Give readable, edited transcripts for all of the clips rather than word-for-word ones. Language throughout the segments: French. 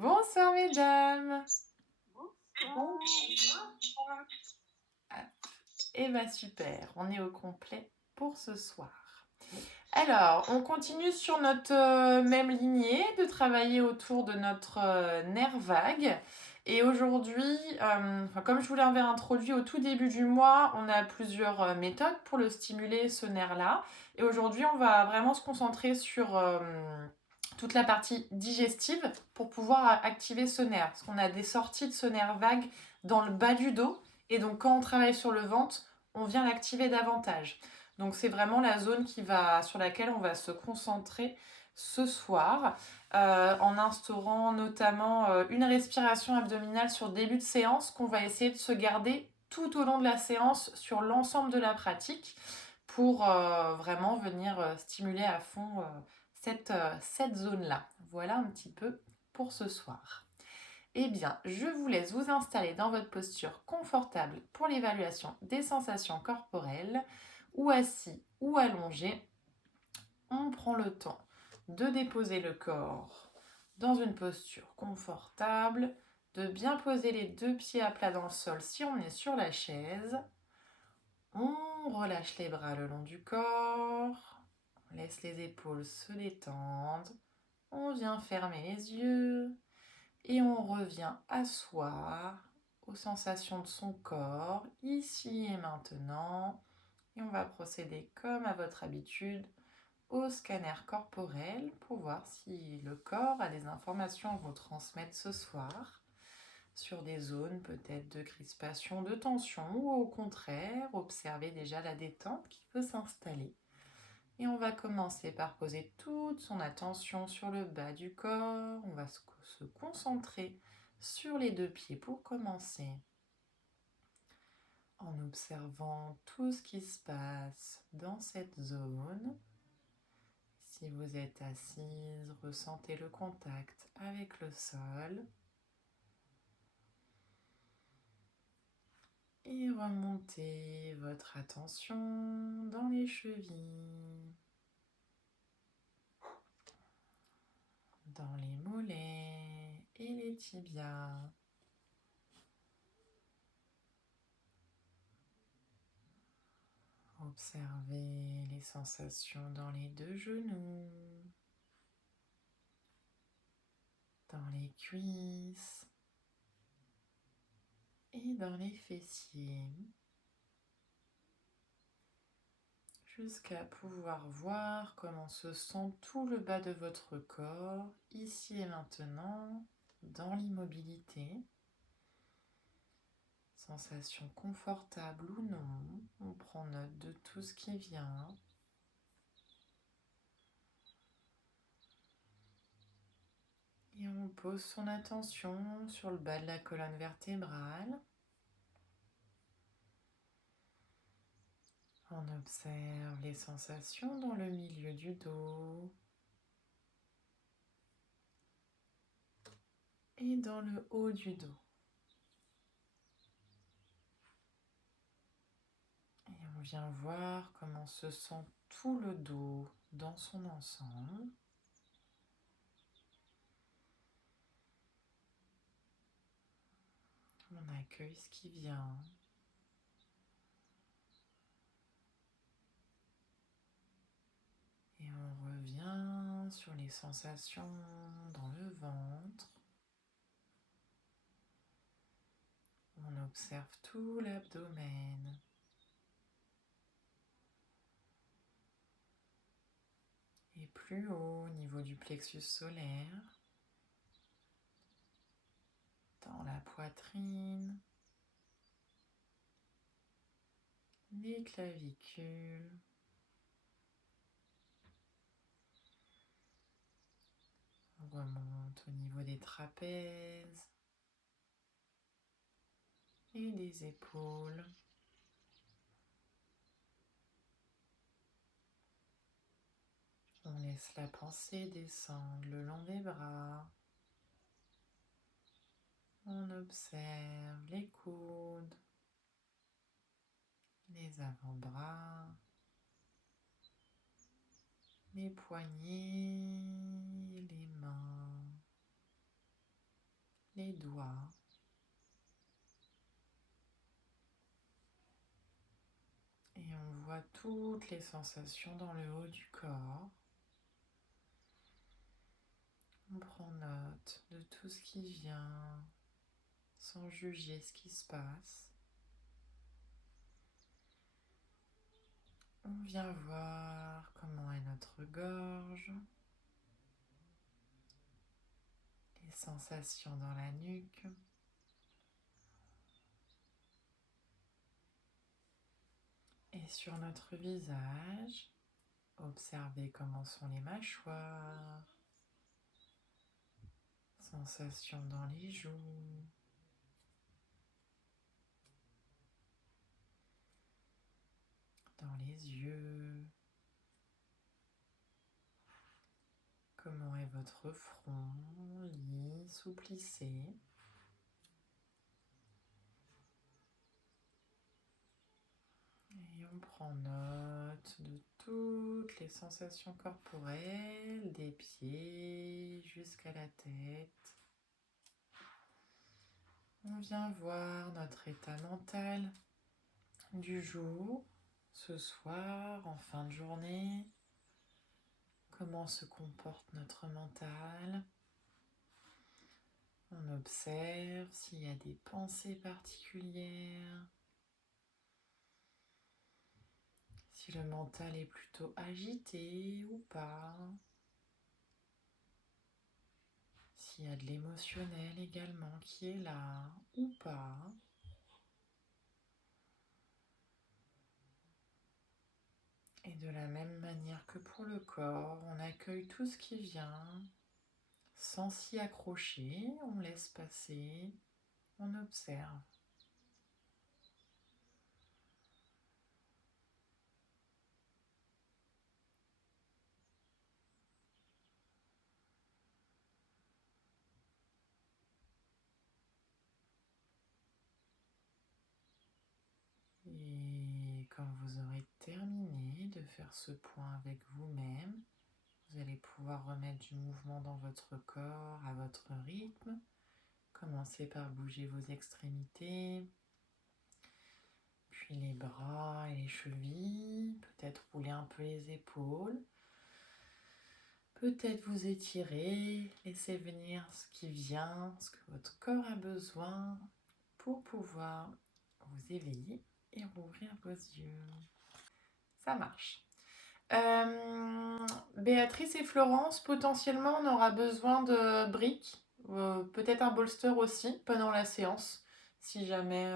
Bonsoir mesdames. Eh ben super, on est au complet pour ce soir. Alors, on continue sur notre même lignée de travailler autour de notre nerf vague. Et aujourd'hui, comme je vous l'avais introduit au tout début du mois, on a plusieurs méthodes pour le stimuler, ce nerf-là. Et aujourd'hui, on va vraiment se concentrer sur toute la partie digestive pour pouvoir activer ce nerf. Parce qu'on a des sorties de ce nerf vague dans le bas du dos. Et donc, quand on travaille sur le ventre, on vient l'activer davantage. Donc c'est vraiment la zone sur laquelle on va se concentrer ce soir, en instaurant notamment une respiration abdominale sur début de séance qu'on va essayer de se garder tout au long de la séance sur l'ensemble de la pratique pour vraiment venir stimuler à fond cette zone-là. Voilà un petit peu pour ce soir. Eh bien, je vous laisse vous installer dans votre posture confortable pour l'évaluation des sensations corporelles, ou assis ou allongé. On prend le temps de déposer le corps dans une posture confortable, de bien poser les deux pieds à plat dans le sol si on est sur la chaise. On relâche les bras le long du corps, on laisse les épaules se détendre, on vient fermer les yeux et on revient asseoir aux sensations de son corps, ici et maintenant. Et on va procéder comme à votre habitude au scanner corporel pour voir si le corps a des informations à vous transmettre ce soir sur des zones peut-être de crispation, de tension, ou au contraire, observer déjà la détente qui peut s'installer. Et on va commencer par poser toute son attention sur le bas du corps. On va se concentrer sur les deux pieds pour commencer, en observant tout ce qui se passe dans cette zone. Si vous êtes assise, ressentez le contact avec le sol. Et remontez votre attention dans les chevilles, dans les mollets et les tibias. Observez les sensations dans les deux genoux, dans les cuisses et dans les fessiers, jusqu'à pouvoir voir comment se sent tout le bas de votre corps, ici et maintenant, dans l'immobilité. Sensation confortable ou non, on prend note de tout ce qui vient. Et on pose son attention sur le bas de la colonne vertébrale. On observe les sensations dans le milieu du dos et dans le haut du dos. Et on vient voir comment se sent tout le dos dans son ensemble. On accueille ce qui vient. Et on revient sur les sensations dans le ventre. On observe tout l'abdomen. Et plus haut, au niveau du plexus solaire, dans la poitrine, les clavicules, on remonte au niveau des trapèzes et des épaules. On laisse la pensée descendre le long des bras. On observe les coudes, les avant-bras, les poignets, les mains. les doigts. Et on voit toutes les sensations dans le haut du corps. On prend note de tout ce qui vient, sans juger ce qui se passe. On vient voir comment est notre gorge, les sensations dans la nuque. Et sur notre visage, observez comment sont les mâchoires, sensations dans les joues, dans les yeux. Comment est votre front, lisse ou plissé? Et on prend note de toutes les sensations corporelles, des pieds jusqu'à la tête. On vient voir notre état mental du jour, ce soir, en fin de journée. Comment se comporte notre mental? On observe s'il y a des pensées particulières. Si le mental est plutôt agité ou pas. S'il y a de l'émotionnel également qui est là ou pas. Et de la même manière que pour le corps, on accueille tout ce qui vient sans s'y accrocher, on laisse passer, on observe. Et quand vous aurez terminé de faire ce point avec vous-même, vous allez pouvoir remettre du mouvement dans votre corps à votre rythme. Commencez par bouger vos extrémités, puis les bras et les chevilles, peut-être rouler un peu les épaules, peut-être vous étirer, laisser venir ce qui vient, ce que votre corps a besoin pour pouvoir vous éveiller et rouvrir vos yeux. Ça marche. Béatrice et Florence, potentiellement on aura besoin de briques, peut-être un bolster aussi pendant la séance, si jamais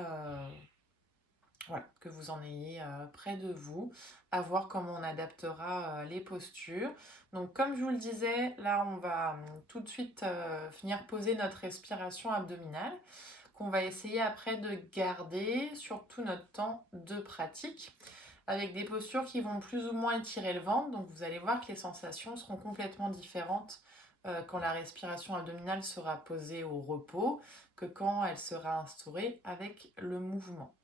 voilà, que vous en ayez près de vous, à voir comment on adaptera les postures. Donc comme je vous le disais, là on va tout de suite venir poser notre respiration abdominale, qu'on va essayer après de garder sur tout notre temps de pratique, avec des postures qui vont plus ou moins étirer le ventre. Donc vous allez voir que les sensations seront complètement différentes quand la respiration abdominale sera posée au repos que quand elle sera instaurée avec le mouvement.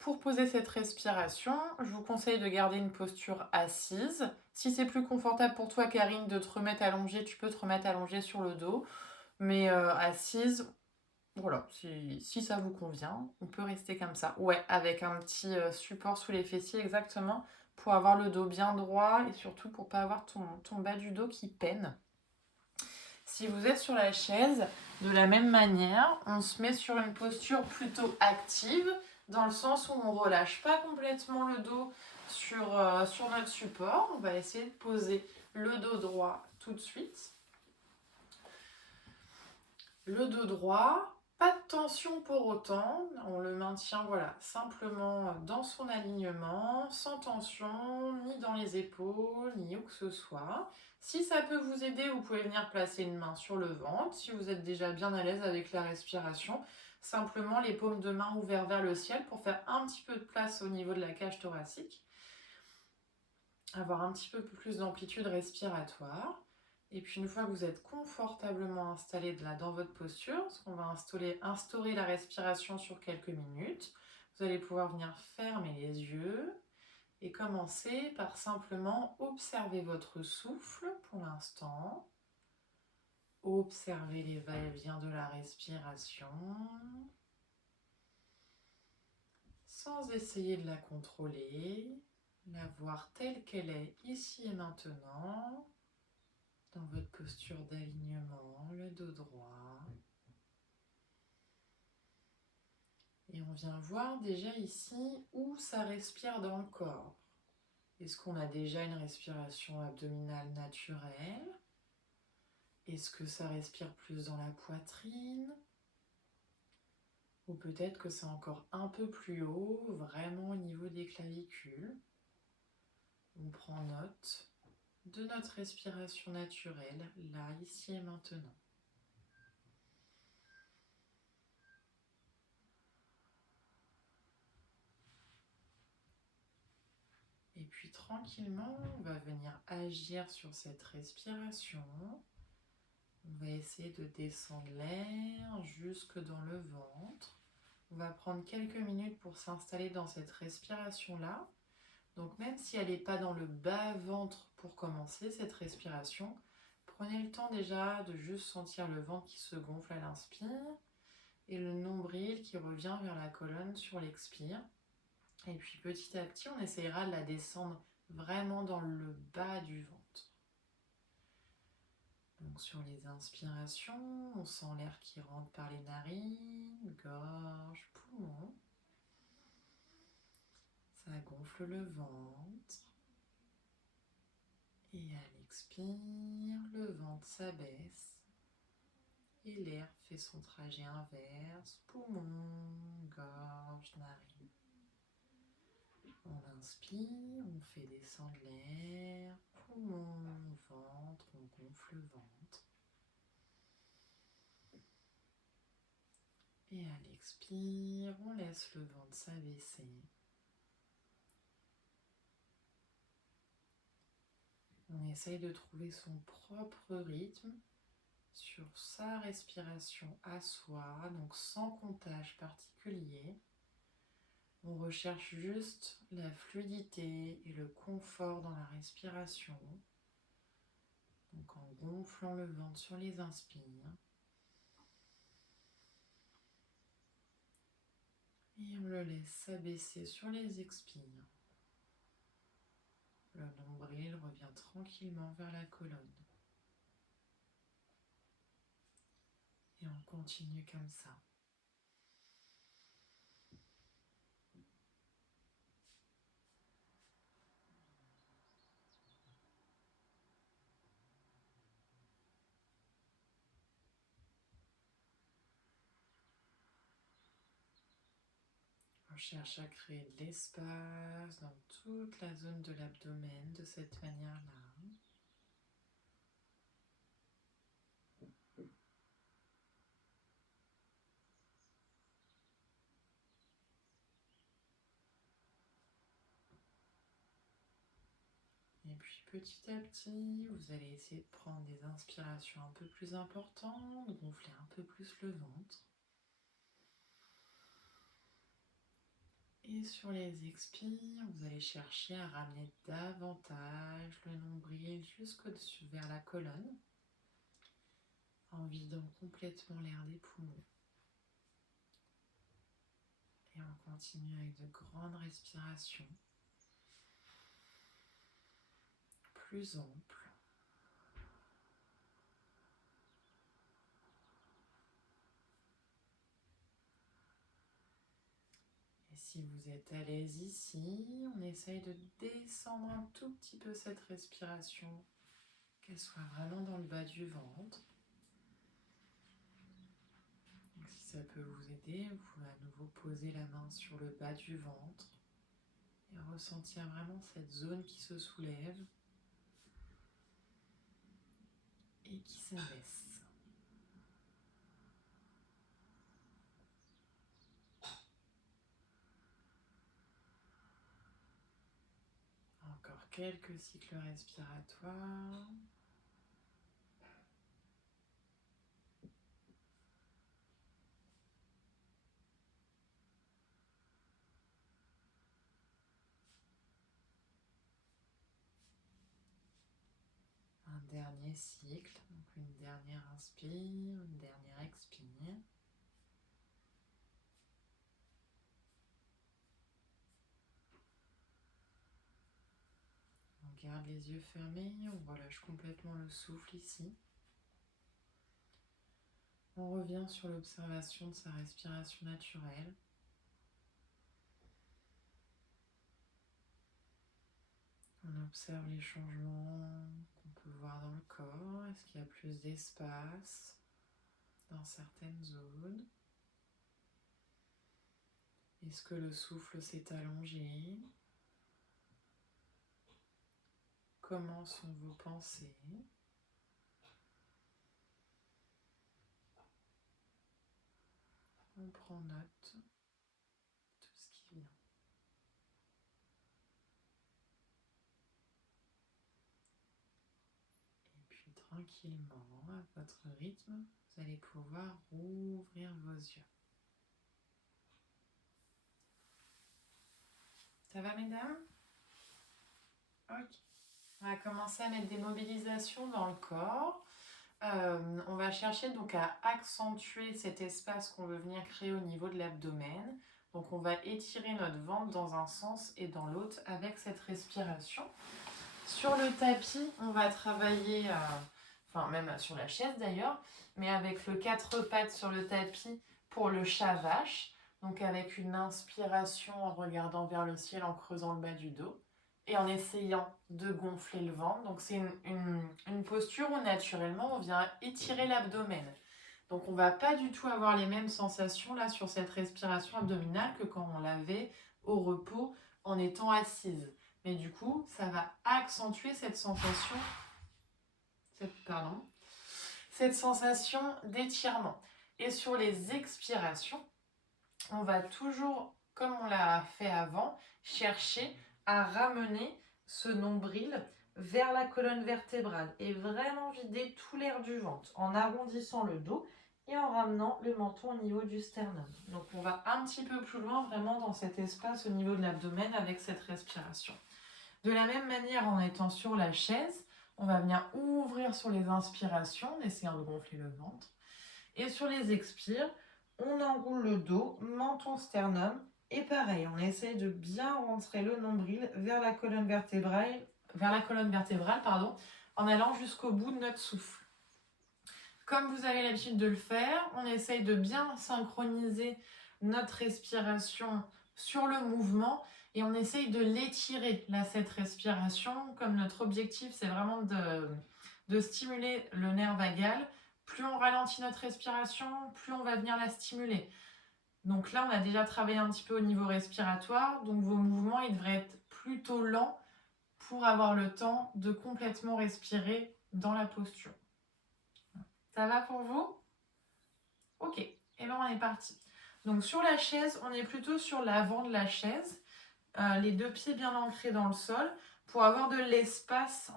Pour poser cette respiration, je vous conseille de garder une posture assise. Si c'est plus confortable pour toi, Karine, de te remettre allongée, tu peux te remettre allongée sur le dos. Mais assise, voilà, si ça vous convient, on peut rester comme ça. Ouais, avec un petit support sous les fessiers, exactement, pour avoir le dos bien droit et surtout pour pas avoir ton bas du dos qui peine. Si vous êtes sur la chaise, de la même manière, on se met sur une posture plutôt active, dans le sens où on ne relâche pas complètement le dos sur notre support. On va essayer de poser le dos droit tout de suite. Le dos droit, pas de tension pour autant, on le maintient voilà, simplement dans son alignement, sans tension, ni dans les épaules, ni où que ce soit. Si ça peut vous aider, vous pouvez venir placer une main sur le ventre, si vous êtes déjà bien à l'aise avec la respiration, simplement les paumes de main ouvertes vers le ciel pour faire un petit peu de place au niveau de la cage thoracique, avoir un petit peu plus d'amplitude respiratoire. Et puis une fois que vous êtes confortablement installé là dans votre posture, on va instaurer la respiration sur quelques minutes, vous allez pouvoir venir fermer les yeux et commencer par simplement observer votre souffle pour l'instant. Observez les va-et-vient de la respiration, sans essayer de la contrôler, la voir telle qu'elle est ici et maintenant, dans votre posture d'alignement, le dos droit. Et on vient voir déjà ici où ça respire dans le corps. Est-ce qu'on a déjà une respiration abdominale naturelle? Est-ce que ça respire plus dans la poitrine? Ou peut-être que c'est encore un peu plus haut, vraiment au niveau des clavicules. On prend note de notre respiration naturelle, là, ici et maintenant. Et puis tranquillement, on va venir agir sur cette respiration. On va essayer de descendre l'air jusque dans le ventre. On va prendre quelques minutes pour s'installer dans cette respiration-là. Donc même si elle n'est pas dans le bas-ventre pour commencer cette respiration, prenez le temps déjà de juste sentir le ventre qui se gonfle à l'inspire et le nombril qui revient vers la colonne sur l'expire. Et puis petit à petit, on essayera de la descendre vraiment dans le bas du ventre. Donc sur les inspirations, on sent l'air qui rentre par les narines, gorge, poumons. Ça gonfle le ventre. Et à l'expire, le ventre s'abaisse. Et l'air fait son trajet inverse, poumons, gorge, narine. On inspire, on fait descendre l'air, poumons, ventre, on gonfle le ventre. Et à l'expire, on laisse le ventre s'abaisser. On essaye de trouver son propre rythme sur sa respiration à soi, donc sans comptage particulier. On recherche juste la fluidité et le confort dans la respiration. Donc en gonflant le ventre sur les inspires. Et on le laisse s'abaisser sur les expires. Le nombril revient tranquillement vers la colonne. Et on continue comme ça. On cherche à créer de l'espace dans toute la zone de l'abdomen de cette manière-là. Et puis petit à petit, vous allez essayer de prendre des inspirations un peu plus importantes, gonfler un peu plus le ventre. Et sur les expires, vous allez chercher à ramener davantage le nombril jusqu'au-dessus vers la colonne, en vidant complètement l'air des poumons. Et on continue avec de grandes respirations, plus amples. Et si vous êtes à l'aise ici, on essaye de descendre un tout petit peu cette respiration, qu'elle soit vraiment dans le bas du ventre. Donc, si ça peut vous aider, vous pouvez à nouveau poser la main sur le bas du ventre et ressentir vraiment cette zone qui se soulève et qui s'abaisse. Encore quelques cycles respiratoires. Un dernier cycle, donc une dernière dernière inspire, une dernière expire. On garde les yeux fermés, on relâche complètement le souffle ici. On revient sur l'observation de sa respiration naturelle. On observe les changements qu'on peut voir dans le corps. Est-ce qu'il y a plus d'espace dans certaines zones? Est-ce que le souffle s'est allongé? Comment sont vos pensées? On prend note de tout ce qui vient. Et puis tranquillement, à votre rythme, vous allez pouvoir ouvrir vos yeux. Ça va, mesdames? Ok. On va commencer à mettre des mobilisations dans le corps. On va chercher donc à accentuer cet espace qu'on veut venir créer au niveau de l'abdomen. Donc on va étirer notre ventre dans un sens et dans l'autre avec cette respiration. Sur le tapis, on va travailler, enfin même sur la chaise d'ailleurs, mais avec le 4 pattes sur le tapis pour le chat vache. Donc avec une inspiration en regardant vers le ciel, en creusant le bas du dos et en essayant de gonfler le ventre. Donc c'est une posture où naturellement on vient étirer l'abdomen. Donc on va pas du tout avoir les mêmes sensations là sur cette respiration abdominale que quand on l'avait au repos en étant assise. Mais du coup, ça va accentuer cette sensation, cette sensation d'étirement. Et sur les expirations, on va toujours, comme on l'a fait avant, chercher à ramener ce nombril vers la colonne vertébrale et vraiment vider tout l'air du ventre en arrondissant le dos et en ramenant le menton au niveau du sternum. Donc on va un petit peu plus loin vraiment dans cet espace au niveau de l'abdomen avec cette respiration. De la même manière, en étant sur la chaise, on va venir ouvrir sur les inspirations en essayant de gonfler le ventre. Et sur les expires, on enroule le dos, menton, sternum. Et pareil, on essaye de bien rentrer le nombril vers la colonne vertébrale, en allant jusqu'au bout de notre souffle. Comme vous avez l'habitude de le faire, on essaye de bien synchroniser notre respiration sur le mouvement et on essaye de l'étirer, là, cette respiration. Comme notre objectif, c'est vraiment de stimuler le nerf vagal. Plus on ralentit notre respiration, plus on va venir la stimuler. Donc là, on a déjà travaillé un petit peu au niveau respiratoire. Donc vos mouvements, ils devraient être plutôt lents pour avoir le temps de complètement respirer dans la posture. Ça va pour vous? Ok, et là on est parti. Donc sur la chaise, on est plutôt sur l'avant de la chaise, les deux pieds bien ancrés dans le sol, pour avoir de l'espace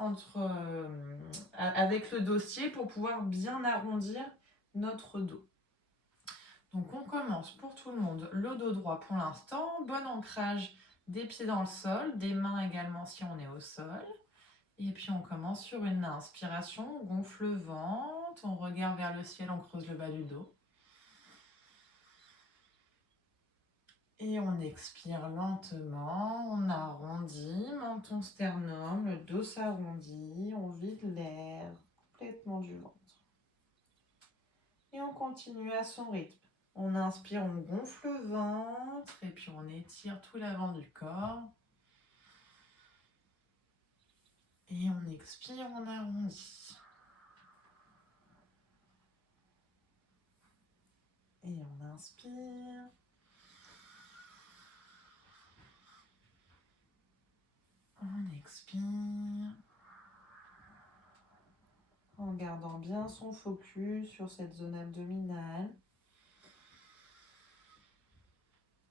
avec le dossier pour pouvoir bien arrondir notre dos. Donc on commence pour tout le monde le dos droit pour l'instant, bon ancrage des pieds dans le sol, des mains également si on est au sol. Et puis on commence sur une inspiration, on gonfle le ventre, on regarde vers le ciel, on creuse le bas du dos. Et on expire lentement, on arrondit, menton sternum, le dos s'arrondit, on vide l'air complètement du ventre. Et on continue à son rythme. On inspire, on gonfle le ventre et puis on étire tout l'avant du corps. Et on expire, on arrondit. Et on inspire. On expire. En gardant bien son focus sur cette zone abdominale.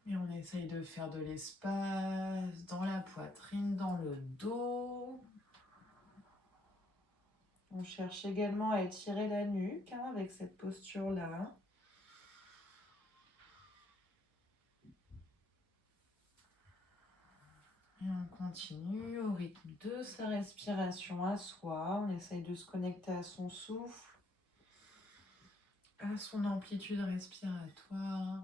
Et on essaye de faire de l'espace dans la poitrine, dans le dos. On cherche également à étirer la nuque avec cette posture-là. Et on continue au rythme de sa respiration à soi. On essaye de se connecter à son souffle. à son amplitude respiratoire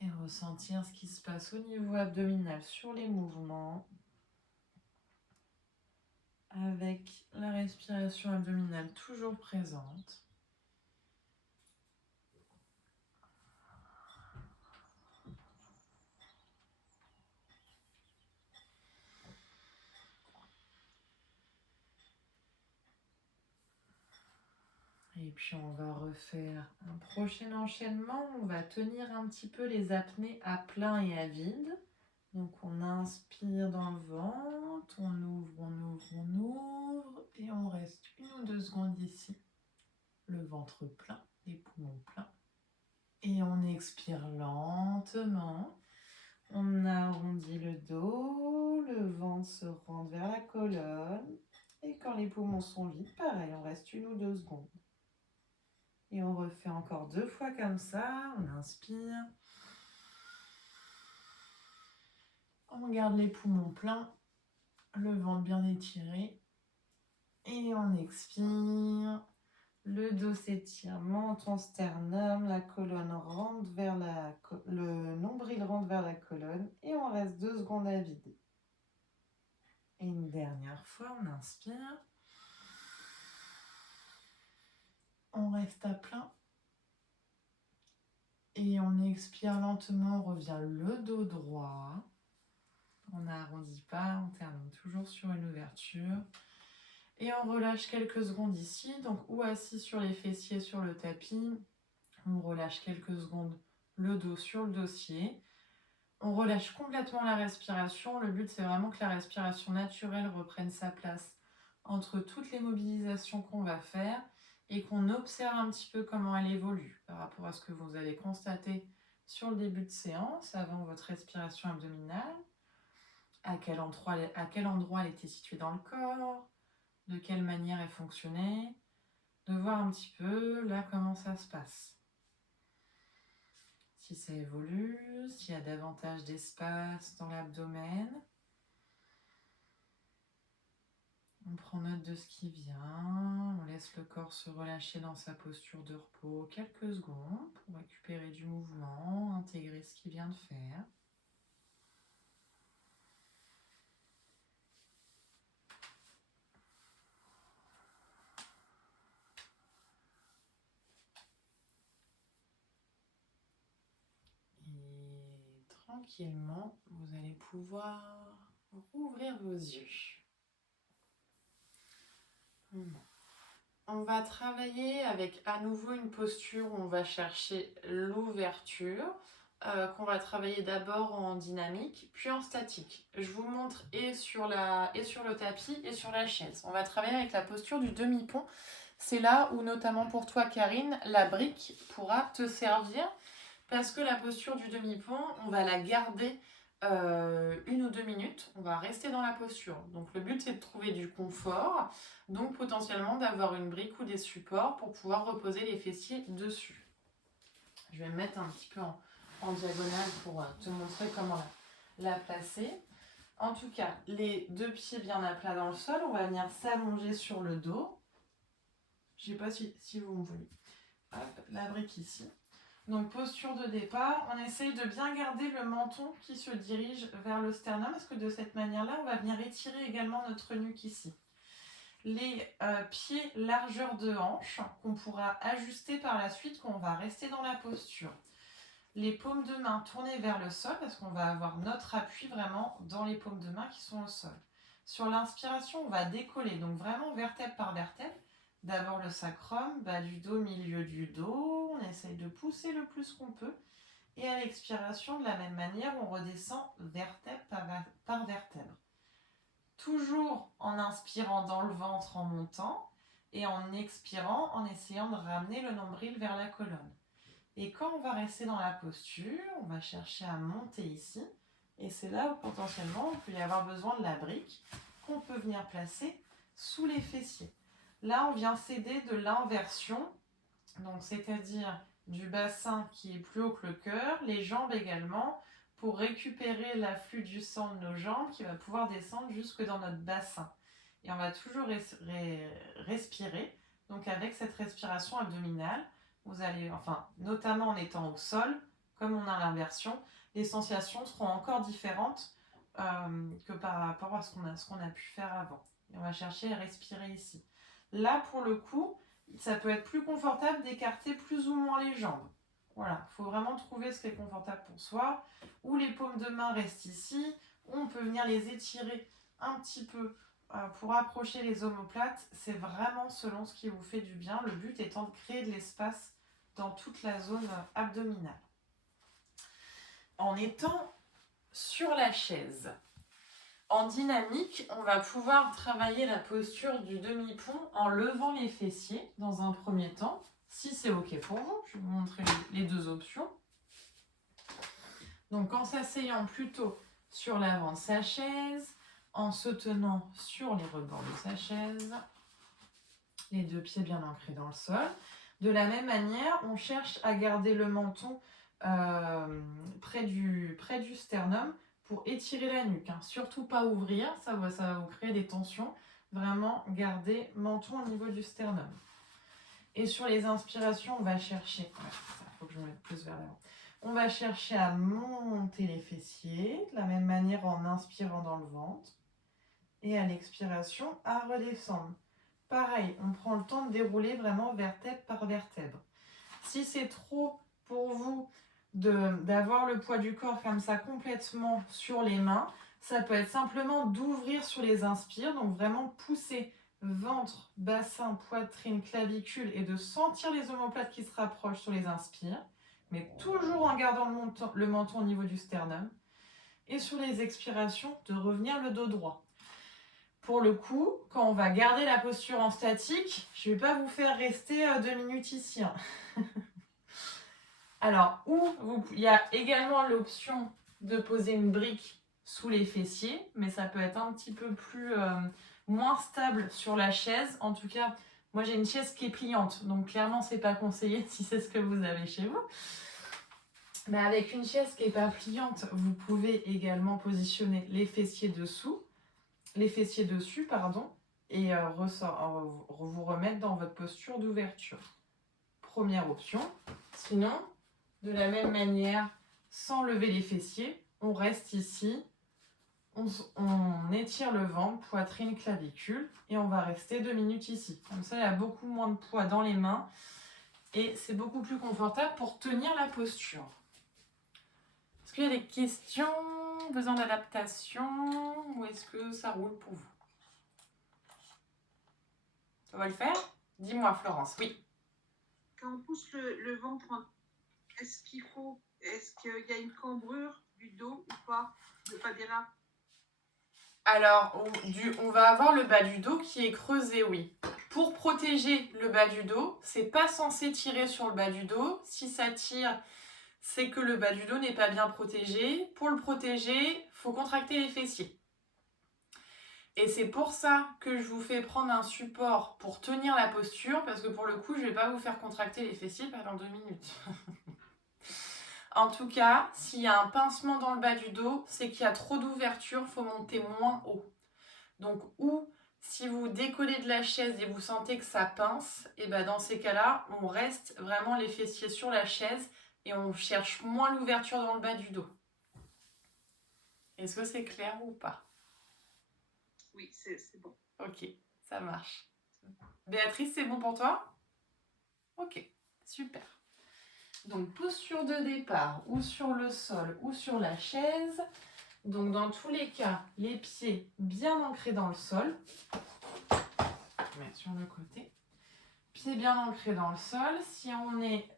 et ressentir ce qui se passe au niveau abdominal sur les mouvements avec la respiration abdominale toujours présente. Et puis on va refaire un prochain enchaînement. On va tenir un petit peu les apnées à plein et à vide. Donc on inspire dans le ventre, on ouvre, on ouvre, on ouvre. Et on reste 1 ou 2 secondes ici. Le ventre plein, les poumons pleins. Et on expire lentement. On arrondit le dos, le ventre se rentre vers la colonne. Et quand les poumons sont vides, pareil, on reste 1 ou 2 secondes. Et on refait encore 2 fois comme ça. On inspire. On garde les poumons pleins, le ventre bien étiré. Et on expire. Le dos s'étire, menton, sternum, la colonne rentre vers le nombril rentre vers la colonne. Et on reste 2 secondes à vider. Et une dernière fois, on inspire. On reste à plein. Et on expire lentement, on revient le dos droit. On n'arrondit pas, on termine toujours sur une ouverture. Et on relâche quelques secondes ici, donc ou assis sur les fessiers sur le tapis. On relâche quelques secondes le dos sur le dossier. On relâche complètement la respiration. Le but, c'est vraiment que la respiration naturelle reprenne sa place entre toutes les mobilisations qu'on va faire et qu'on observe un petit peu comment elle évolue par rapport à ce que vous avez constaté sur le début de séance, avant votre respiration abdominale, à quel endroit elle était située dans le corps, de quelle manière elle fonctionnait, de voir un petit peu là comment ça se passe. Si ça évolue, s'il y a davantage d'espace dans l'abdomen. On prend note de ce qui vient, on laisse le corps se relâcher dans sa posture de repos quelques secondes pour récupérer du mouvement, intégrer ce qu'il vient de faire. Et tranquillement, vous allez pouvoir rouvrir vos yeux. On va travailler avec à nouveau une posture où on va chercher l'ouverture, qu'on va travailler d'abord en dynamique, puis en statique. Je vous montre et sur le tapis et sur la chaise. On va travailler avec la posture du demi-pont. C'est là où, notamment pour toi, Karine, la brique pourra te servir parce que la posture du demi-pont, on va la garder 1 ou 2 minutes. On va rester dans la posture. Donc le but, c'est de trouver du confort, donc potentiellement d'avoir une brique ou des supports pour pouvoir reposer les fessiers dessus. Je vais me mettre un petit peu en diagonale pour te montrer comment la placer. En tout cas, les 2 pieds bien à plat dans le sol, on va venir s'allonger sur le dos. Je ne sais pas si vous me voyez. Hop, la brique ici. Donc posture de départ, on essaye de bien garder le menton qui se dirige vers le sternum parce que de cette manière-là, on va venir étirer également notre nuque ici. Les pieds largeur de hanche qu'on pourra ajuster par la suite quand on va rester dans la posture. Les paumes de main tournées vers le sol parce qu'on va avoir notre appui vraiment dans les paumes de main qui sont au sol. Sur l'inspiration, on va décoller, donc vraiment vertèbre par vertèbre. D'abord le sacrum, bas du dos, milieu du dos. On essaye de pousser le plus qu'on peut. Et à l'expiration, de la même manière, on redescend vertèbre par vertèbre. Toujours en inspirant dans le ventre en montant et en expirant en essayant de ramener le nombril vers la colonne. Et quand on va rester dans la posture, on va chercher à monter ici. Et c'est là où potentiellement il peut y avoir besoin de la brique qu'on peut venir placer sous les fessiers. Là, on vient s'aider de l'inversion, donc c'est-à-dire du bassin qui est plus haut que le cœur, les jambes également, pour récupérer l'afflux du sang de nos jambes qui va pouvoir descendre jusque dans notre bassin. Et on va toujours respirer Donc avec cette respiration abdominale, vous allez, enfin, notamment en étant au sol, comme on a l'inversion, les sensations seront encore différentes que par rapport à ce qu'on a pu faire avant. Et on va chercher à respirer ici. Là, pour le coup, ça peut être plus confortable d'écarter plus ou moins les jambes. Voilà, il faut vraiment trouver ce qui est confortable pour soi. Ou les paumes de main restent ici, ou on peut venir les étirer un petit peu pour approcher les omoplates. C'est vraiment selon ce qui vous fait du bien. Le but étant de créer de l'espace dans toute la zone abdominale. En étant sur la chaise, en dynamique, on va pouvoir travailler la posture du demi-pont en levant les fessiers dans un premier temps. Si c'est OK pour vous, je vais vous montrer les deux options. Donc en s'asseyant plutôt sur l'avant de sa chaise, en se tenant sur les rebords de sa chaise, les deux pieds bien ancrés dans le sol. De la même manière, on cherche à garder le menton près du sternum pour étirer la nuque. Hein. Surtout pas ouvrir, ça va vous créer des tensions. Vraiment garder menton au niveau du sternum. Et sur les inspirations, on va chercher... faut que je me mette plus vers l'avant. On va chercher à monter les fessiers, de la même manière en inspirant dans le ventre. Et à l'expiration, à redescendre. Pareil, on prend le temps de dérouler vraiment vertèbre par vertèbre. Si c'est trop pour vous d'avoir le poids du corps comme ça complètement sur les mains, ça peut être simplement d'ouvrir sur les inspires, donc vraiment pousser ventre, bassin, poitrine, clavicule et de sentir les omoplates qui se rapprochent sur les inspires, mais toujours en gardant le menton au niveau du sternum. Et sur les expirations, de revenir le dos droit. Pour le coup, quand on va garder la posture en statique, je ne vais pas vous faire rester 2 minutes ici. Hein. Alors, il y a également l'option de poser une brique sous les fessiers, mais ça peut être un petit peu plus moins stable sur la chaise. En tout cas, moi j'ai une chaise qui est pliante, donc clairement c'est pas conseillé si c'est ce que vous avez chez vous. Mais avec une chaise qui n'est pas pliante, vous pouvez également positionner les fessiers dessus, et vous remettre dans votre posture d'ouverture. Première option. Sinon, de la même manière, sans lever les fessiers, on reste ici, on étire le ventre, poitrine, clavicule, et on va rester 2 minutes ici. Comme ça, il y a beaucoup moins de poids dans les mains, et c'est beaucoup plus confortable pour tenir la posture. Est-ce qu'il y a des questions, besoin d'adaptation, ou est-ce que ça roule pour vous? Ça va le faire? Dis-moi, Florence, oui. Quand on pousse le ventre, est-ce qu'il y a une cambrure du dos ou pas, de Fabiola? Alors, on va avoir le bas du dos qui est creusé, oui. Pour protéger le bas du dos, c'est pas censé tirer sur le bas du dos. Si ça tire, c'est que le bas du dos n'est pas bien protégé. Pour le protéger, il faut contracter les fessiers. Et c'est pour ça que je vous fais prendre un support pour tenir la posture, parce que pour le coup, je ne vais pas vous faire contracter les fessiers pendant 2 minutes. En tout cas, s'il y a un pincement dans le bas du dos, c'est qu'il y a trop d'ouverture, il faut monter moins haut. Donc, ou si vous décollez de la chaise et vous sentez que ça pince, et ben dans ces cas-là, on reste vraiment les fessiers sur la chaise et on cherche moins l'ouverture dans le bas du dos. Est-ce que c'est clair ou pas? Oui, c'est bon. Ok, ça marche. Béatrice, c'est bon pour toi? Ok, super. Donc, posture de départ, ou sur le sol, ou sur la chaise. Donc, dans tous les cas, les pieds bien ancrés dans le sol. Je vais mettre sur le côté. Pieds bien ancrés dans le sol. Si on est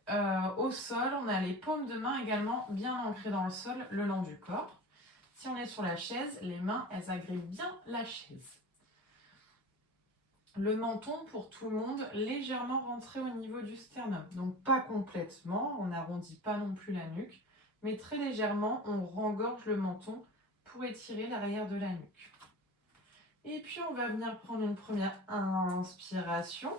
au sol, on a les paumes de main également bien ancrées dans le sol le long du corps. Si on est sur la chaise, les mains, elles agrippent bien la chaise. Le menton, pour tout le monde, légèrement rentré au niveau du sternum. Donc pas complètement, on n'arrondit pas non plus la nuque, mais très légèrement, on rengorge le menton pour étirer l'arrière de la nuque. Et puis on va venir prendre une première inspiration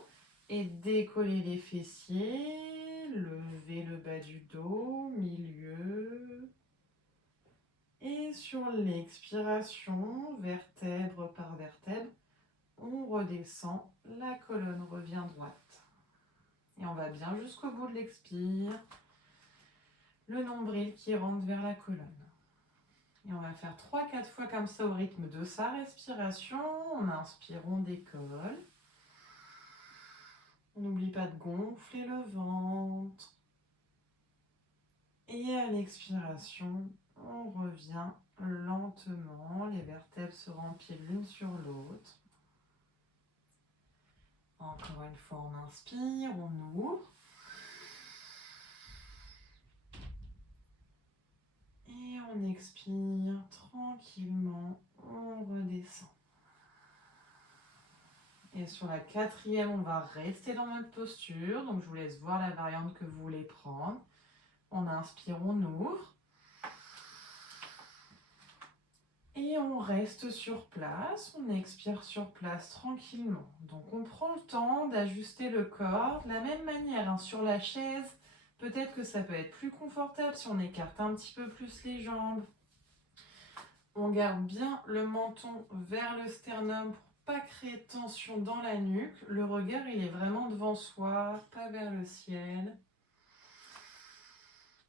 et décoller les fessiers, lever le bas du dos, milieu. Et sur l'expiration, vertèbre par vertèbre, On redescend, la colonne revient droite. Et on va bien jusqu'au bout de l'expire. Le nombril qui rentre vers la colonne. Et on va faire 3-4 fois comme ça au rythme de sa respiration. On inspire, on décolle. On n'oublie pas de gonfler le ventre. Et à l'expiration, on revient lentement. Les vertèbres se remplissent l'une sur l'autre. Encore une fois, on inspire, on ouvre. Et on expire tranquillement, on redescend. Et sur la 4e, on va rester dans notre posture. Donc je vous laisse voir la variante que vous voulez prendre. On inspire, on ouvre. Et on reste sur place, on expire sur place tranquillement. Donc on prend le temps d'ajuster le corps de la même manière, hein, sur la chaise. Peut-être que ça peut être plus confortable si on écarte un petit peu plus les jambes. On garde bien le menton vers le sternum pour pas créer de tension dans la nuque. Le regard, il est vraiment devant soi, pas vers le ciel.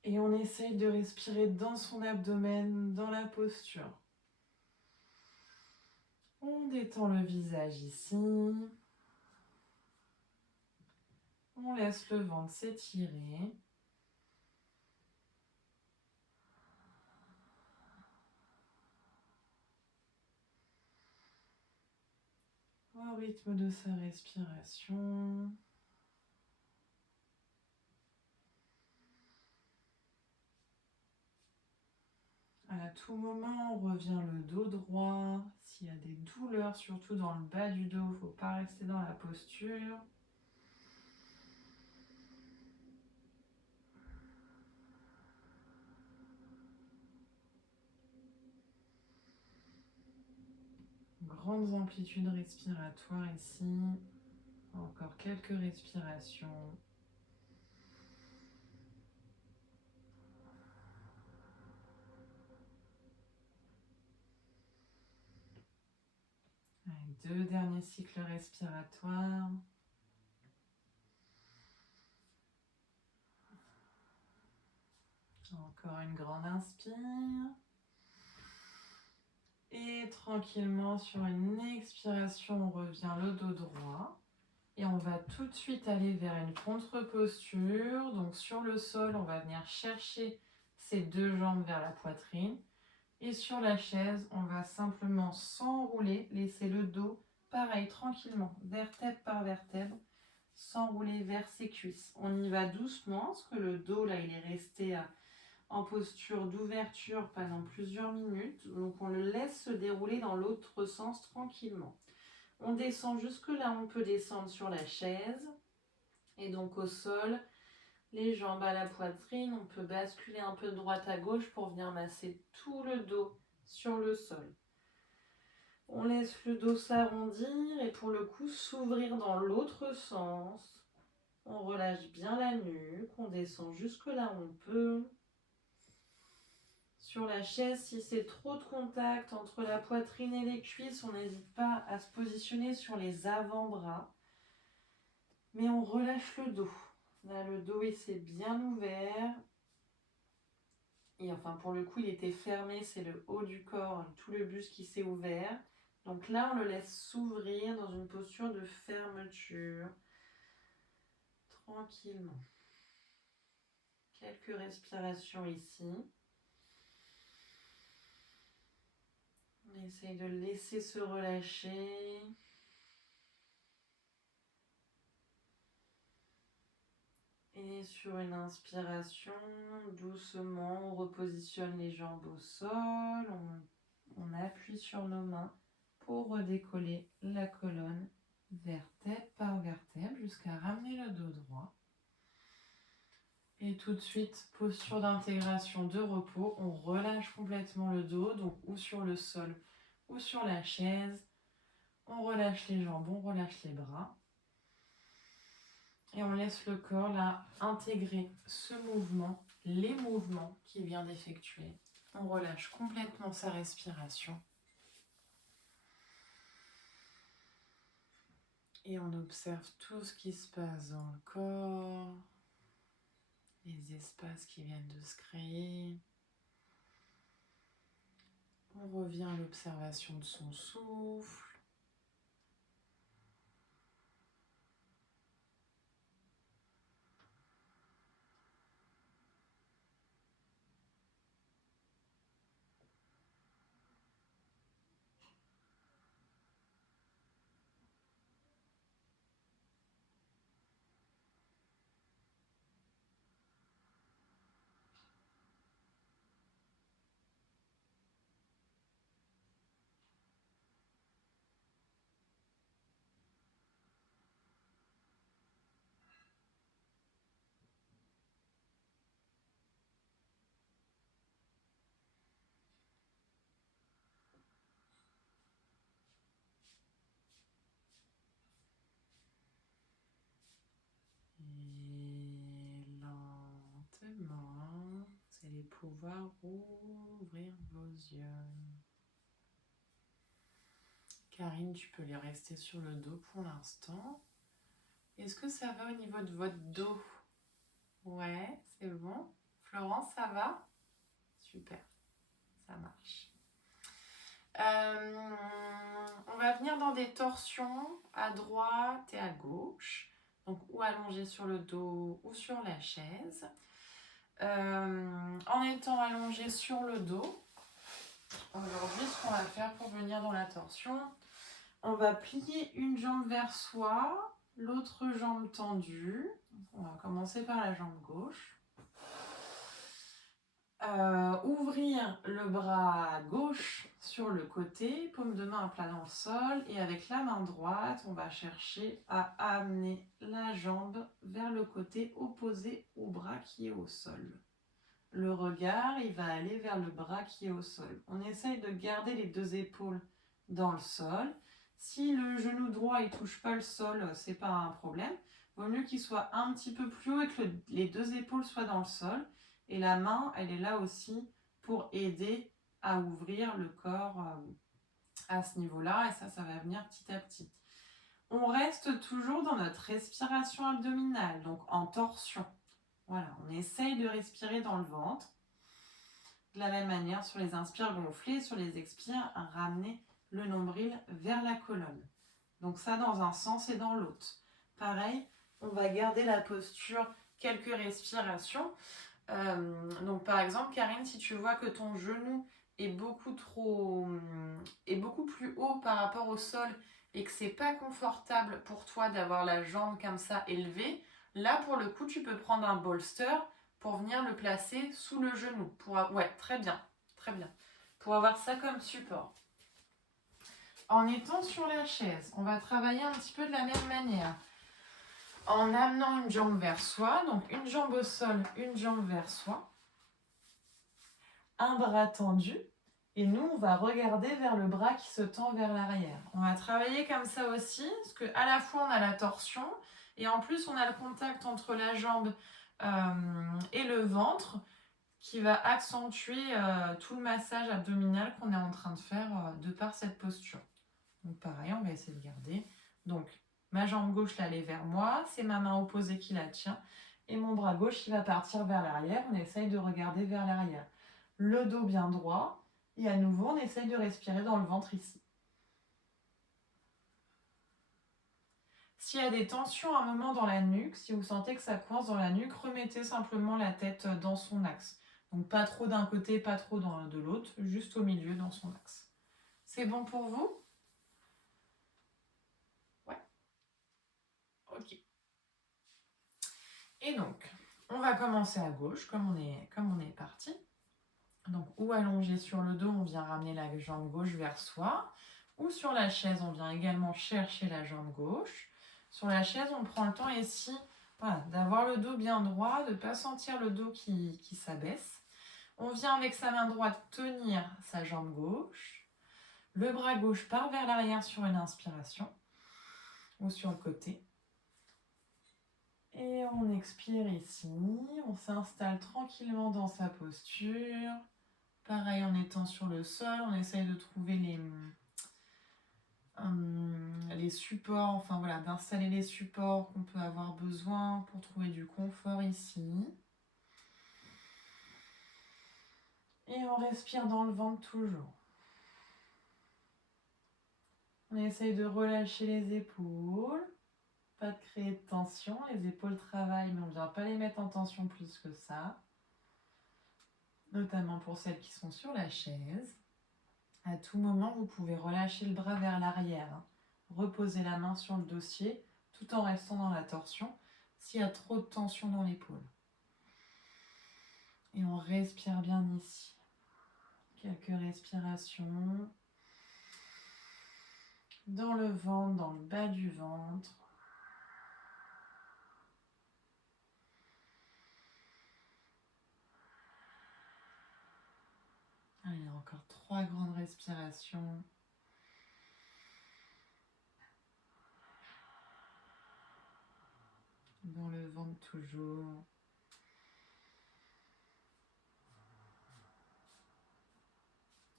Et on essaye de respirer dans son abdomen, dans la posture. On détend le visage ici. On laisse le ventre s'étirer. Au rythme de sa respiration. À tout moment, on revient le dos droit. S'il y a des douleurs, surtout dans le bas du dos, il ne faut pas rester dans la posture. Grandes amplitudes respiratoires ici. Encore quelques respirations. Allez, 2 derniers cycles respiratoires. Encore une grande inspire. Et tranquillement, sur une expiration, on revient le dos droit. Et on va tout de suite aller vers une contre-posture. Donc sur le sol, on va venir chercher ces 2 jambes vers la poitrine. Et sur la chaise, on va simplement s'enrouler, laisser le dos, pareil, tranquillement, vertèbre par vertèbre, s'enrouler vers ses cuisses. On y va doucement, parce que le dos, là, il est resté en posture d'ouverture pendant plusieurs minutes. Donc on le laisse se dérouler dans l'autre sens tranquillement. On descend jusque là, on peut descendre sur la chaise. Et donc au sol, les jambes à la poitrine, on peut basculer un peu de droite à gauche pour venir masser tout le dos sur le sol. On laisse le dos s'arrondir et pour le coup s'ouvrir dans l'autre sens. On relâche bien la nuque, on descend jusque là où on peut. Sur la chaise, si c'est trop de contact entre la poitrine et les cuisses, on n'hésite pas à se positionner sur les avant-bras. Mais on relâche le dos. Là, le dos, il s'est bien ouvert. Et enfin, pour le coup, il était fermé. C'est le haut du corps, tout le buste qui s'est ouvert. Donc là, on le laisse s'ouvrir dans une posture de fermeture. Tranquillement. Quelques respirations ici. On essaye de le laisser se relâcher. Et sur une inspiration, doucement, on repositionne les jambes au sol. On appuie sur nos mains pour redécoller la colonne vertèbre par vertèbre jusqu'à ramener le dos droit. Et tout de suite, posture d'intégration de repos, on relâche complètement le dos, donc ou sur le sol ou sur la chaise. On relâche les jambes, on relâche les bras. Et on laisse le corps là intégrer ce mouvement, les mouvements qu'il vient d'effectuer. On relâche complètement sa respiration. Et on observe tout ce qui se passe dans le corps, les espaces qui viennent de se créer. On revient à l'observation de son souffle. Et lentement, vous allez pouvoir ouvrir vos yeux. Karine, tu peux les rester sur le dos pour l'instant. Est-ce que ça va au niveau de votre dos? Ouais, c'est bon. Florence, ça va? Super, ça marche. On va venir dans des torsions à droite et à gauche. Donc, ou allongé sur le dos ou sur la chaise. En étant allongé sur le dos, aujourd'hui, ce qu'on va faire pour venir dans la torsion, on va plier une jambe vers soi, l'autre jambe tendue. On va commencer par la jambe gauche. Ouvrir le bras gauche sur le côté, paume de main à plat dans le sol, et avec la main droite, on va chercher à amener la jambe vers le côté opposé au bras qui est au sol. Le regard, il va aller vers le bras qui est au sol. On essaye de garder les deux épaules dans le sol. Si le genou droit ne touche pas le sol, c'est pas un problème. Vaut mieux qu'il soit un petit peu plus haut et que les deux épaules soient dans le sol. Et la main, elle est là aussi pour aider à ouvrir le corps à ce niveau-là. Et ça va venir petit à petit. On reste toujours dans notre respiration abdominale, donc en torsion. Voilà, on essaye de respirer dans le ventre. De la même manière, sur les inspires gonflés, sur les expires, ramener le nombril vers la colonne. Donc ça dans un sens et dans l'autre. Pareil, on va garder la posture quelques respirations. Donc par exemple, Karine, si tu vois que ton genou est beaucoup plus haut par rapport au sol et que c'est pas confortable pour toi d'avoir la jambe comme ça élevée, là pour le coup tu peux prendre un bolster pour venir le placer sous le genou. Ouais, très bien, très bien. Pour avoir ça comme support. En étant sur la chaise, on va travailler un petit peu de la même manière. En amenant une jambe vers soi, donc une jambe au sol, une jambe vers soi. Un bras tendu. Et nous, on va regarder vers le bras qui se tend vers l'arrière. On va travailler comme ça aussi, parce qu'à la fois, on a la torsion, et en plus, on a le contact entre la jambe et le ventre, qui va accentuer tout le massage abdominal qu'on est en train de faire de par cette posture. Donc pareil, on va essayer de garder. Donc, ma jambe gauche, là, elle est vers moi, c'est ma main opposée qui la tient, et mon bras gauche, il va partir vers l'arrière. On essaye de regarder vers l'arrière. Le dos bien droit, et à nouveau, on essaye de respirer dans le ventre ici. S'il y a des tensions à un moment dans la nuque, si vous sentez que ça coince dans la nuque, remettez simplement la tête dans son axe. Donc pas trop d'un côté, pas trop de l'autre, juste au milieu dans son axe. C'est bon pour vous? Ouais. Ok. Et donc, on va commencer à gauche, comme on est parti. Donc, ou allongé sur le dos, on vient ramener la jambe gauche vers soi. Ou sur la chaise, on vient également chercher la jambe gauche. Sur la chaise, on prend le temps ici d'avoir le dos bien droit, de ne pas sentir le dos qui s'abaisse. On vient avec sa main droite tenir sa jambe gauche. Le bras gauche part vers l'arrière sur une inspiration ou sur le côté. Et on expire ici. On s'installe tranquillement dans sa posture. Pareil, en étant sur le sol, on essaye de trouver les supports, enfin voilà, d'installer les supports qu'on peut avoir besoin pour trouver du confort ici. Et on respire dans le ventre toujours. On essaye de relâcher les épaules, pas de créer de tension. Les épaules travaillent, mais on ne vient pas les mettre en tension plus que ça. Notamment pour celles qui sont sur la chaise. À tout moment, vous pouvez relâcher le bras vers l'arrière. Reposer la main sur le dossier tout en restant dans la torsion s'il y a trop de tension dans l'épaule. Et on respire bien ici. Quelques respirations dans le ventre, dans le bas du ventre. Allez, encore 3 grandes respirations. Dans le ventre toujours.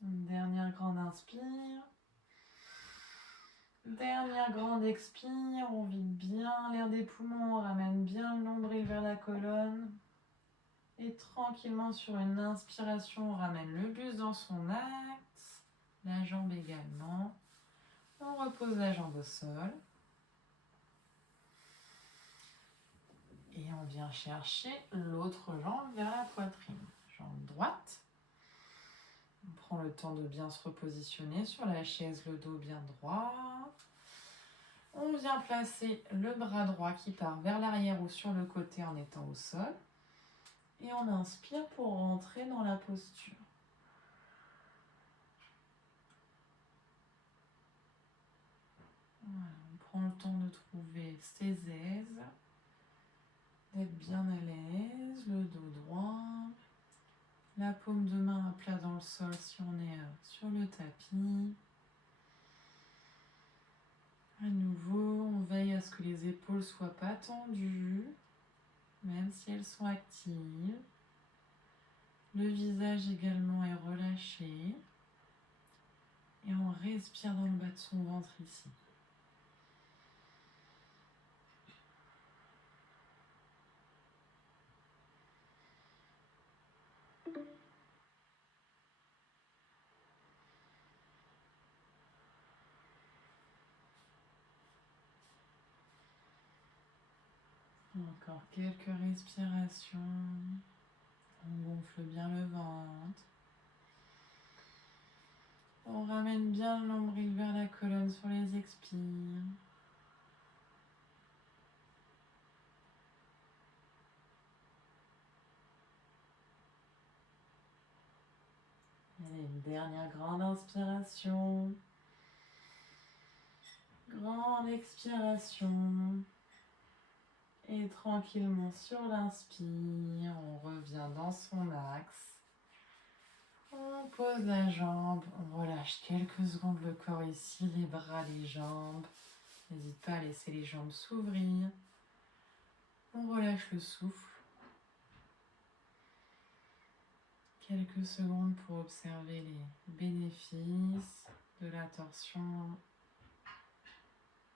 Une dernière grande inspire. Dernière grande expire. On vide bien l'air des poumons. On ramène bien le nombril vers la colonne. Et tranquillement sur une inspiration, on ramène le buste dans son axe. La jambe également. On repose la jambe au sol. Et on vient chercher l'autre jambe vers la poitrine. Jambe droite. On prend le temps de bien se repositionner sur la chaise, le dos bien droit. On vient placer le bras droit qui part vers l'arrière ou sur le côté en étant au sol. Et on inspire pour rentrer dans la posture. Voilà, on prend le temps de trouver ses aises, d'être bien à l'aise, le dos droit, la paume de main à plat dans le sol si on est sur le tapis. À nouveau, on veille à ce que les épaules ne soient pas tendues, même si elles sont actives. Le visage également est relâché. Et on respire dans le bas de son ventre ici. Encore quelques respirations. On gonfle bien le ventre. On ramène bien le nombril vers la colonne sur les expires. Allez, une dernière grande inspiration. Grande expiration. Et tranquillement sur l'inspire, on revient dans son axe. On pose la jambe, on relâche quelques secondes le corps ici, les bras, les jambes. N'hésite pas à laisser les jambes s'ouvrir. On relâche le souffle. Quelques secondes pour observer les bénéfices de la torsion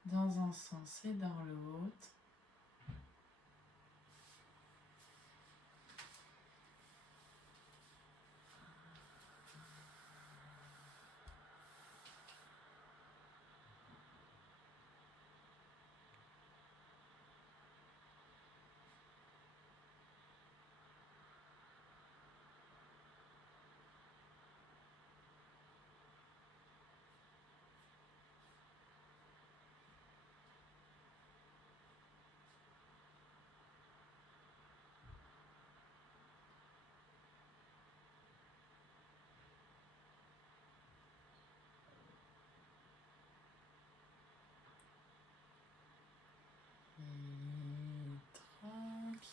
dans un sens et dans l'autre. Et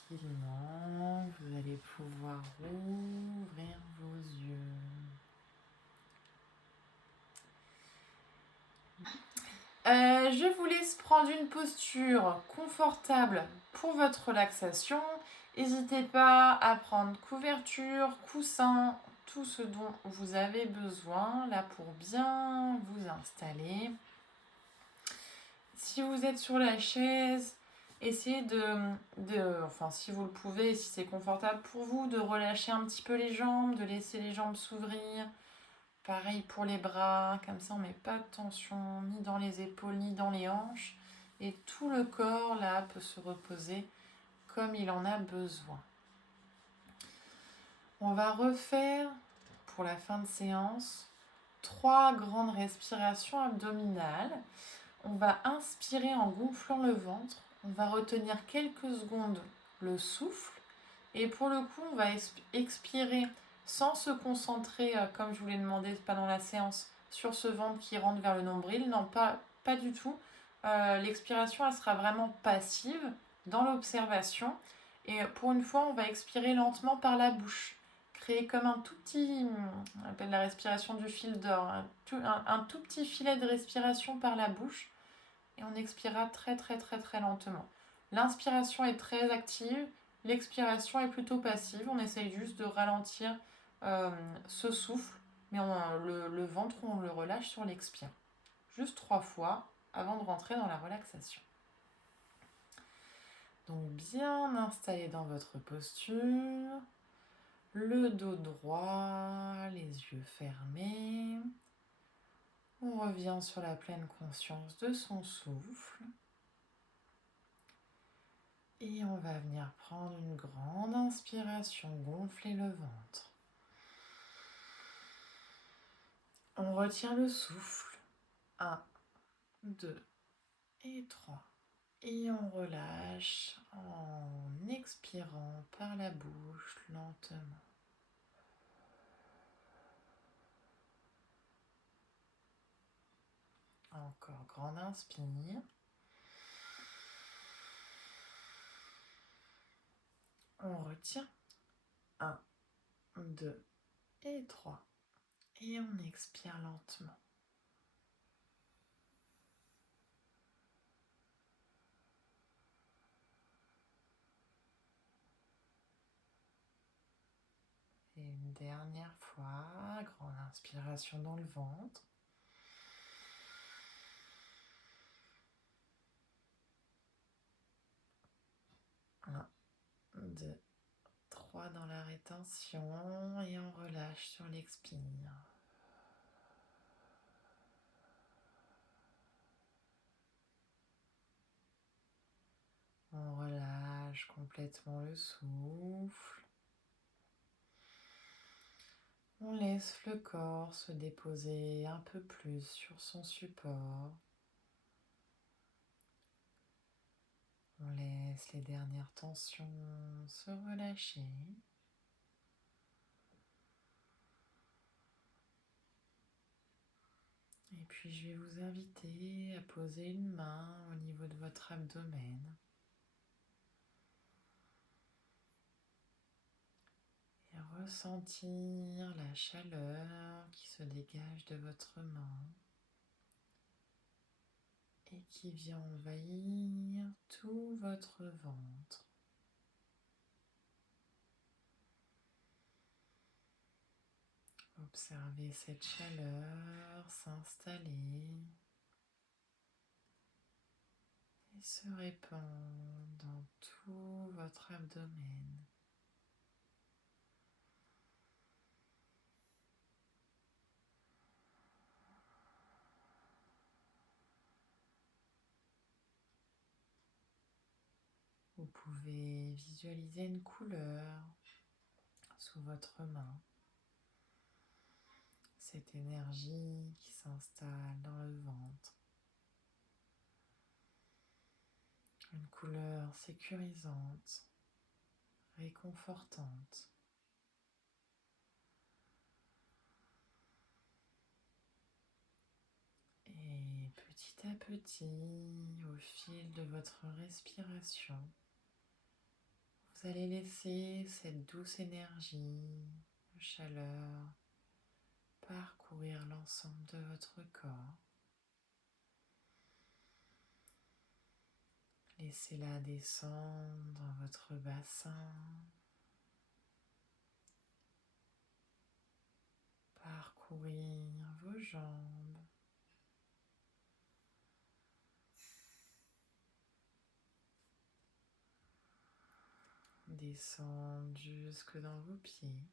tranquillement, vous allez pouvoir ouvrir vos yeux. Je vous laisse prendre une posture confortable pour votre relaxation. N'hésitez pas à prendre couverture, coussin, tout ce dont vous avez besoin là pour bien vous installer. Si vous êtes sur la chaise, essayez enfin si vous le pouvez, si c'est confortable pour vous, de relâcher un petit peu les jambes, de laisser les jambes s'ouvrir. Pareil pour les bras, comme ça on met pas de tension ni dans les épaules ni dans les hanches. Et tout le corps là peut se reposer comme il en a besoin. On va refaire pour la fin de séance 3 grandes respirations abdominales. On va inspirer en gonflant le ventre. On va retenir quelques secondes le souffle. Et pour le coup, on va expirer sans se concentrer, comme je vous l'ai demandé pendant la séance, sur ce ventre qui rentre vers le nombril. Non, pas du tout. L'expiration, elle sera vraiment passive dans l'observation. Et pour une fois, on va expirer lentement par la bouche. Créer comme un tout petit, on appelle la respiration du fil d'or, un tout petit filet de respiration par la bouche. Et on expirera très très très très lentement. L'inspiration est très active, l'expiration est plutôt passive. On essaye juste de ralentir ce souffle, mais le ventre, on le relâche sur l'expire. Juste 3 fois avant de rentrer dans la relaxation. Donc bien installé dans votre posture, le dos droit, les yeux fermés. On revient sur la pleine conscience de son souffle. Et on va venir prendre une grande inspiration, gonfler le ventre. On retient le souffle. 1, 2 et 3. Et on relâche en expirant par la bouche lentement. Encore, grande inspire. On retient. 1, 2 et 3. Et on expire lentement. Et une dernière fois, grande inspiration dans le ventre. 1, 2, 3 dans la rétention et on relâche sur l'expire. On relâche complètement le souffle. On laisse le corps se déposer un peu plus sur son support. On laisse les dernières tensions se relâcher. Et puis je vais vous inviter à poser une main au niveau de votre abdomen. Et ressentir la chaleur qui se dégage de votre main et qui vient envahir tout votre ventre. Observez cette chaleur s'installer et se répandre dans tout votre abdomen. Vous pouvez visualiser une couleur sous votre main. Cette énergie qui s'installe dans le ventre. Une couleur sécurisante, réconfortante. Et petit à petit, au fil de votre respiration, vous allez laisser cette douce énergie de chaleur parcourir l'ensemble de votre corps. Laissez-la descendre dans votre bassin, parcourir vos jambes, descendre jusque dans vos pieds.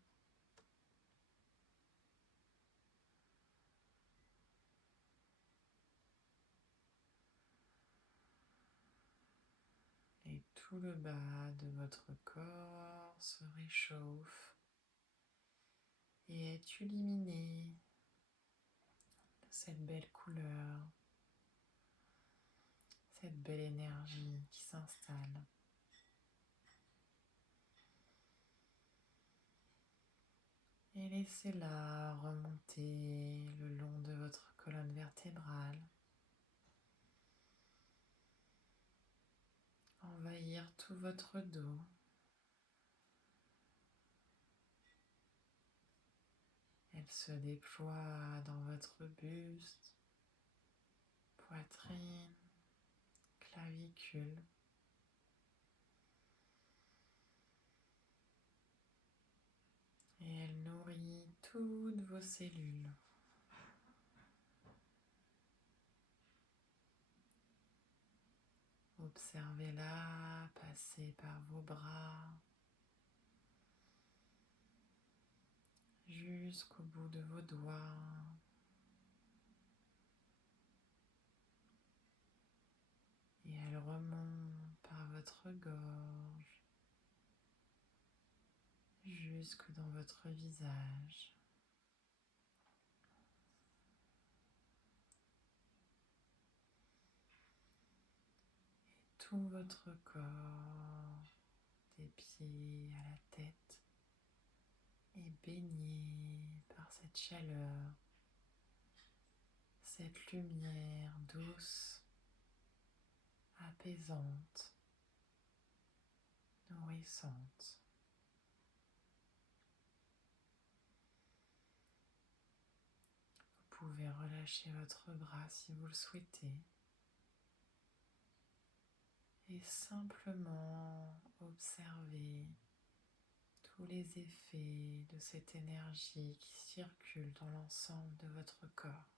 Et tout le bas de votre corps se réchauffe et est illuminé de cette belle couleur, cette belle énergie qui s'installe. Et laissez-la remonter le long de votre colonne vertébrale, envahir tout votre dos. Elle se déploie dans votre buste, poitrine, clavicule. Et elle nourrit toutes vos cellules. Observez-la passer par vos bras jusqu'au bout de vos doigts. Et elle remonte par votre gorge jusque dans votre visage. Tout votre corps, des pieds à la tête, est baigné par cette chaleur, cette lumière douce, apaisante, nourrissante. Vous pouvez relâcher votre bras si vous le souhaitez et simplement observer tous les effets de cette énergie qui circule dans l'ensemble de votre corps.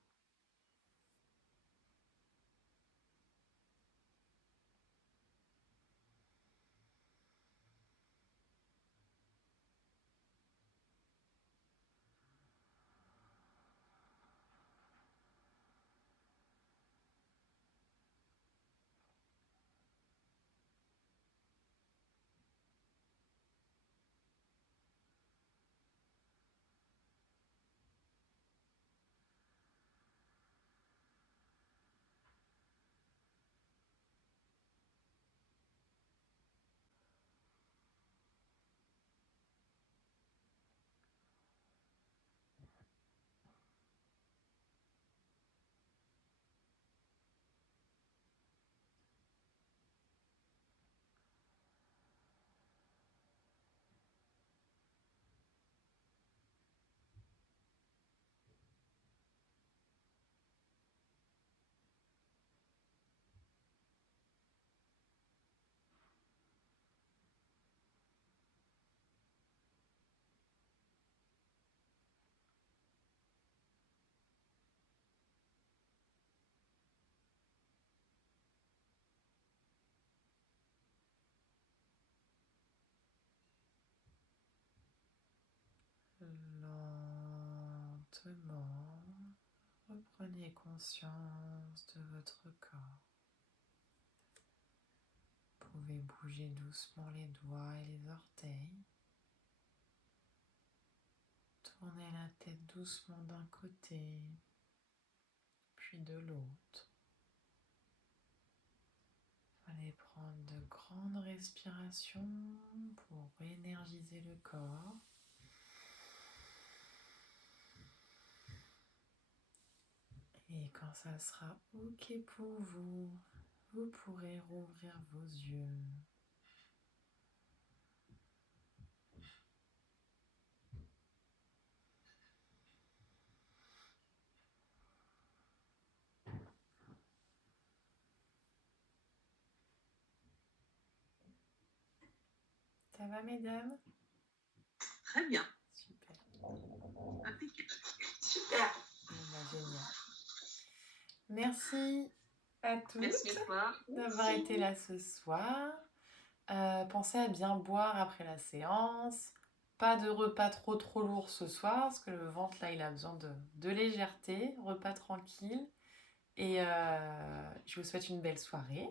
Lentement, reprenez conscience de votre corps. Vous pouvez bouger doucement les doigts et les orteils. Tournez la tête doucement d'un côté, puis de l'autre. Allez prendre de grandes respirations pour réénergiser le corps. Et quand ça sera OK pour vous, vous pourrez rouvrir vos yeux. Ça va, mesdames? Très bien. Super. Impeccable. Super. Bon, bah, génial. Merci à toutes Merci à toi. d'avoir été là ce soir. Pensez pensez à bien boire après la séance. Pas de repas trop lourd ce soir, parce que le ventre, là, il a besoin de légèreté. Repas tranquille. Et je vous souhaite une belle soirée.